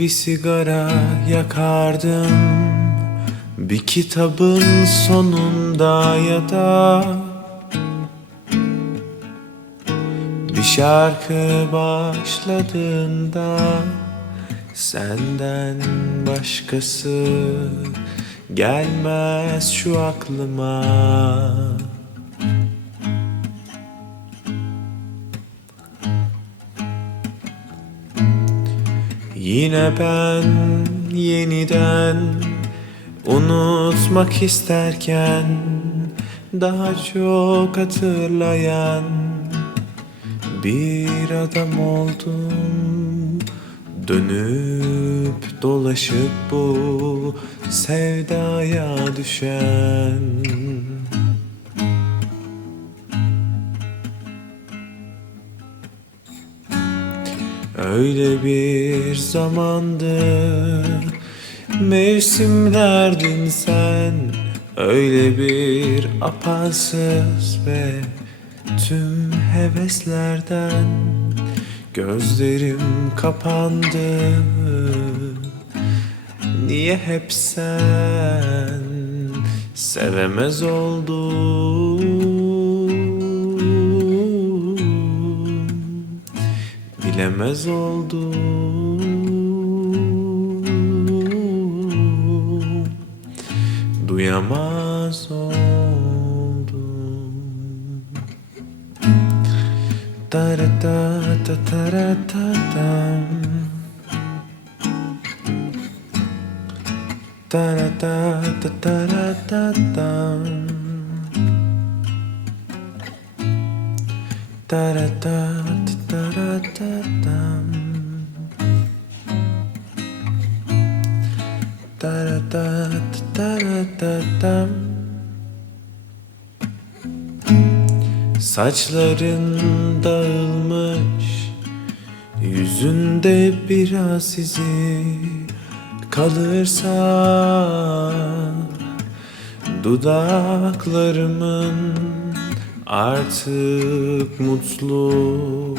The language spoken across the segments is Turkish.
Bir sigara yakardım. Bir kitabın sonunda ya da Bir şarkı başladığında Senden başkası gelmez şu aklıma Yine ben yeniden unutmak isterken Daha çok hatırlayan bir adam oldum. Dönüp dolaşıp bu sevdaya düşen Öyle bir zamandı Mevsimlerdin sen. Öyle bir apansız ve Tüm heveslerden Gözlerim kapandı. Niye hep sen? Sevemez oldun bilemez oldum Duyamaz oldum. Tara ta ta tara ta tam Tara ta ta tara ta tam Tara ta ta Ta ta tara ta tam Saçların dağılmış Yüzünde biraz izi kalırsa Dudaklarımın artık mutlu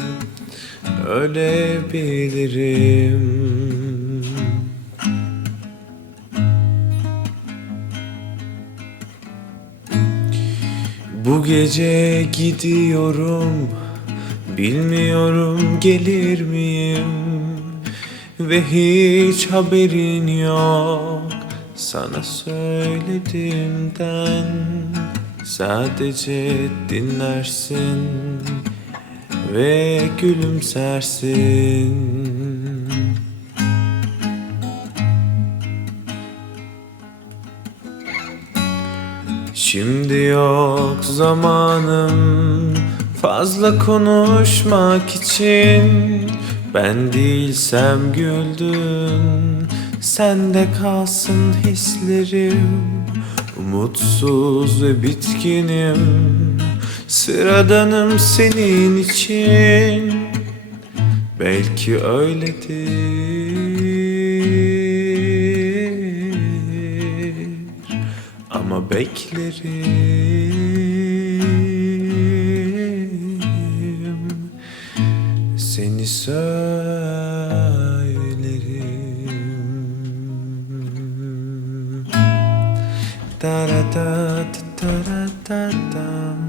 ölebilirim Bu gece gidiyorum Bilmiyorum gelir miyim? Ve hiç haberin yok Sana söyledimden Sadece dinlersin Ve gülümsersin Şimdi yok zamanım fazla konuşmak için. Ben değilsem güldün Sende kalsın hislerim. Umutsuz ve bitkinim Sıradanım senin için. Belki öyledir beklerim. Seni söylerim. Tara ta ta tara ta tam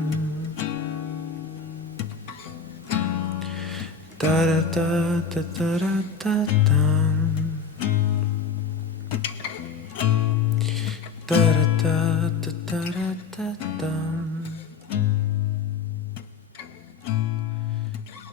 Tara ta ta tara ta tam Tara